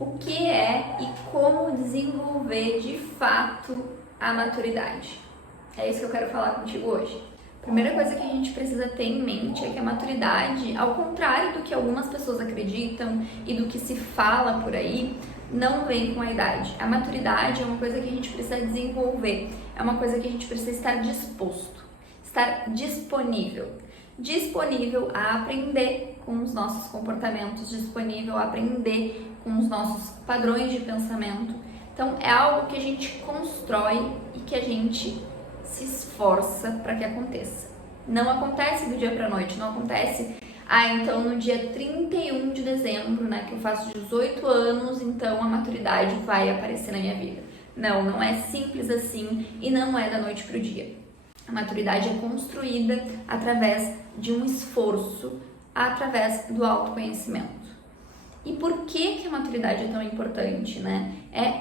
O que é e como desenvolver de fato a maturidade? É isso que eu quero falar contigo hoje. A primeira coisa que a gente precisa ter em mente é que a maturidade, ao contrário do que algumas pessoas acreditam e do que se fala por aí, não vem com a idade. A maturidade é uma coisa que a gente precisa desenvolver, é uma coisa que a gente precisa estar disposto, estar disponível a aprender com os nossos comportamentos, disponível a aprender com os nossos padrões de pensamento. Então é algo que a gente constrói e que a gente se esforça para que aconteça. Não acontece do dia para a noite, não acontece, então no dia 31 de dezembro, né, que eu faço 18 anos, então a maturidade vai aparecer na minha vida. Não é simples assim e não é da noite para o dia. A maturidade é construída através de um esforço, através do autoconhecimento. E por que a maturidade é tão importante, né?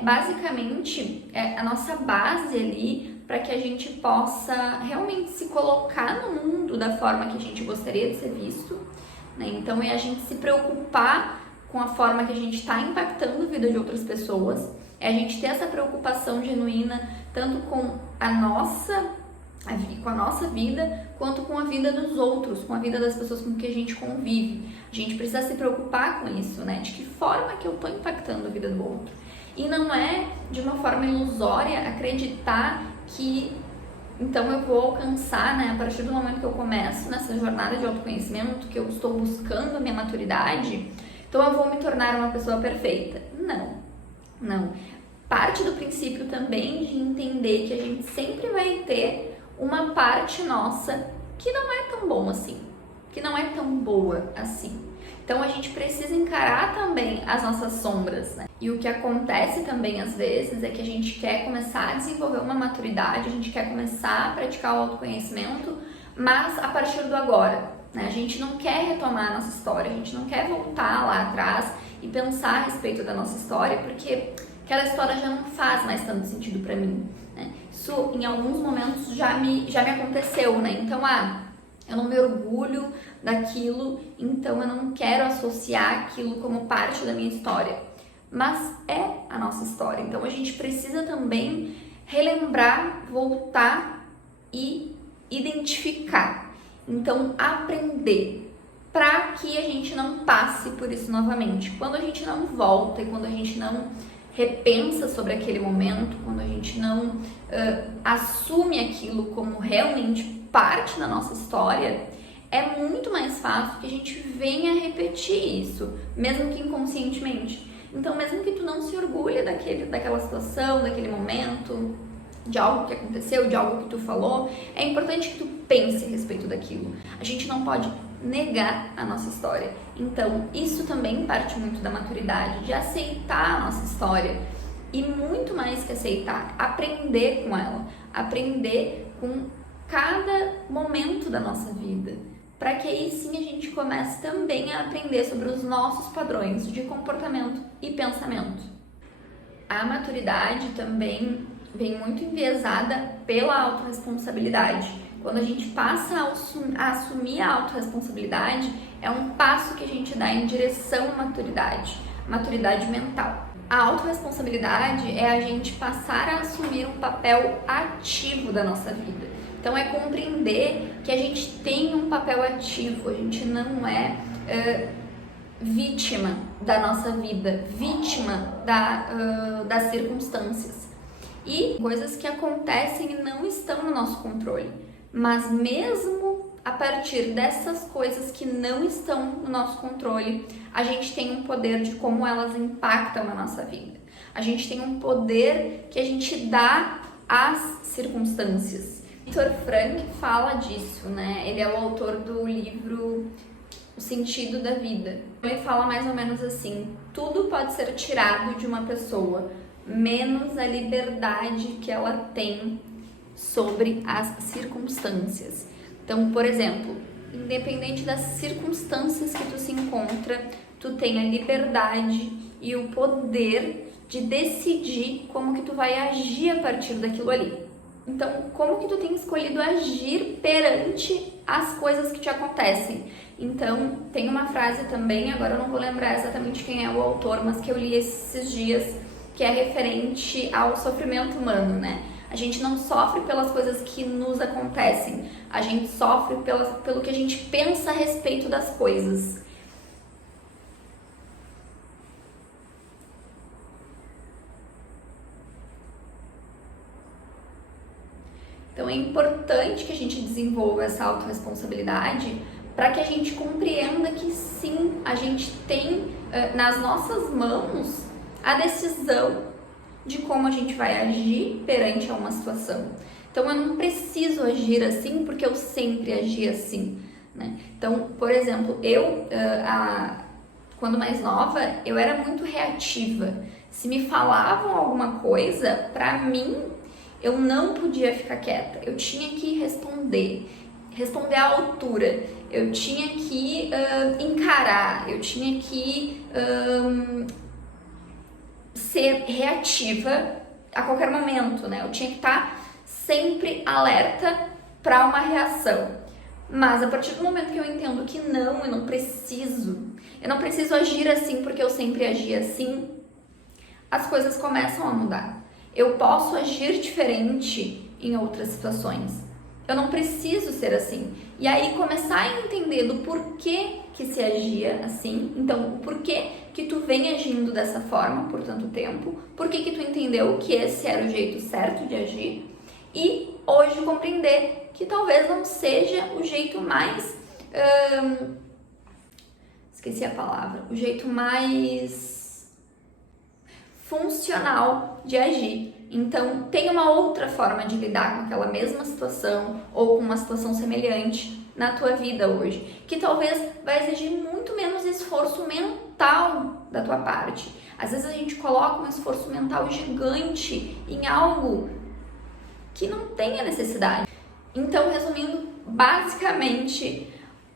Basicamente a nossa base ali para que a gente possa realmente se colocar no mundo da forma que a gente gostaria de ser visto, né? Então é a gente se preocupar com a forma que a gente está impactando a vida de outras pessoas, é a gente ter essa preocupação genuína tanto com a nossa vida, quanto com a vida dos outros, com a vida das pessoas com que a gente convive. A gente precisa se preocupar com isso, né? De que forma que eu estou impactando a vida do outro. E não é de uma forma ilusória acreditar que então eu vou alcançar, né? A partir do momento que eu começo nessa jornada de autoconhecimento, que eu estou buscando a minha maturidade, então eu vou me tornar uma pessoa perfeita. Não. Parte do princípio também de entender que a gente sempre vai ter uma parte nossa que não é tão bom assim, que não é tão boa assim. Então a gente precisa encarar também as nossas sombras, né? E o que acontece também às vezes é que a gente quer começar a desenvolver uma maturidade, a gente quer começar a praticar o autoconhecimento, mas a partir do agora, né? A gente não quer retomar a nossa história, a gente não quer voltar lá atrás e pensar a respeito da nossa história, porque aquela história já não faz mais tanto sentido pra mim, né? Isso em alguns momentos já me aconteceu, né? Então, eu não me orgulho daquilo, então eu não quero associar aquilo como parte da minha história. Mas é a nossa história, então a gente precisa também relembrar, voltar e identificar. Então, aprender para que a gente não passe por isso novamente. Quando a gente não volta e quando a gente não repensa sobre aquele momento, quando a gente não assume aquilo como realmente parte da nossa história, é muito mais fácil que a gente venha repetir isso, mesmo que inconscientemente. Então, mesmo que tu não se orgulhe daquela situação, daquele momento, de algo que aconteceu, de algo que tu falou, é importante que tu pense a respeito daquilo. A gente não pode negar a nossa história. Então, isso também parte muito da maturidade, de aceitar a nossa história. E muito mais que aceitar, aprender com ela, aprender com cada momento da nossa vida, para que aí sim a gente comece também a aprender sobre os nossos padrões de comportamento e pensamento. A maturidade também vem muito enviesada pela autorresponsabilidade. Quando a gente passa a assumir a autorresponsabilidade, é um passo que a gente dá em direção à maturidade mental. A autorresponsabilidade é a gente passar a assumir um papel ativo da nossa vida. Então é compreender que a gente tem um papel ativo, a gente não é vítima da nossa vida, vítima das circunstâncias. E coisas que acontecem e não estão no nosso controle. Mas mesmo a partir dessas coisas que não estão no nosso controle, a gente tem um poder de como elas impactam na nossa vida. A gente tem um poder que a gente dá às circunstâncias. Viktor Frankl fala disso, né? Ele é o autor do livro O Sentido da Vida. Ele fala mais ou menos assim: tudo pode ser tirado de uma pessoa, menos a liberdade que ela tem sobre as circunstâncias. Então, por exemplo, independente das circunstâncias que tu se encontra, tu tem a liberdade e o poder de decidir como que tu vai agir a partir daquilo ali. Então, como que tu tem escolhido agir perante as coisas que te acontecem? Então, tem uma frase também, agora eu não vou lembrar exatamente quem é o autor, mas que eu li esses dias, que é referente ao sofrimento humano, né? A gente não sofre pelas coisas que nos acontecem, a gente sofre pelo que a gente pensa a respeito das coisas. Então é importante que a gente desenvolva essa autorresponsabilidade para que a gente compreenda que sim, a gente tem nas nossas mãos a decisão de como a gente vai agir perante a uma situação. Então eu não preciso agir assim porque eu sempre agi assim, né? Então, por exemplo, quando mais nova, eu era muito reativa. Se me falavam alguma coisa, para mim, eu não podia ficar quieta. Eu tinha que responder à altura. Eu tinha que encarar, eu tinha que ser reativa a qualquer momento, né? Eu tinha que estar sempre alerta para uma reação. Mas a partir do momento que eu entendo que não, eu não preciso agir assim porque eu sempre agi assim, as coisas começam a mudar. Eu posso agir diferente em outras situações. Eu não preciso ser assim. E aí começar a entender do porquê que se agia assim. Então, o porquê que tu vem agindo dessa forma por tanto tempo. Por que tu entendeu que esse era o jeito certo de agir. E hoje compreender que talvez não seja o jeito mais... esqueci a palavra. O jeito mais funcional de agir. Então, tem uma outra forma de lidar com aquela mesma situação ou com uma situação semelhante na tua vida hoje, que talvez vai exigir muito menos esforço mental da tua parte. Às vezes a gente coloca um esforço mental gigante em algo que não tem a necessidade. Então, resumindo, basicamente,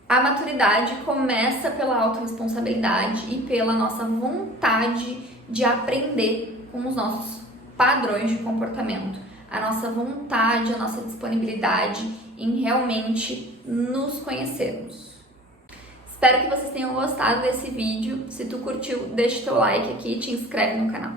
a maturidade começa pela autorresponsabilidade e pela nossa vontade de aprender com os nossos padrões de comportamento, a nossa vontade, a nossa disponibilidade em realmente nos conhecermos. Espero que vocês tenham gostado desse vídeo. Se tu curtiu, deixa teu like aqui e te inscreve no canal.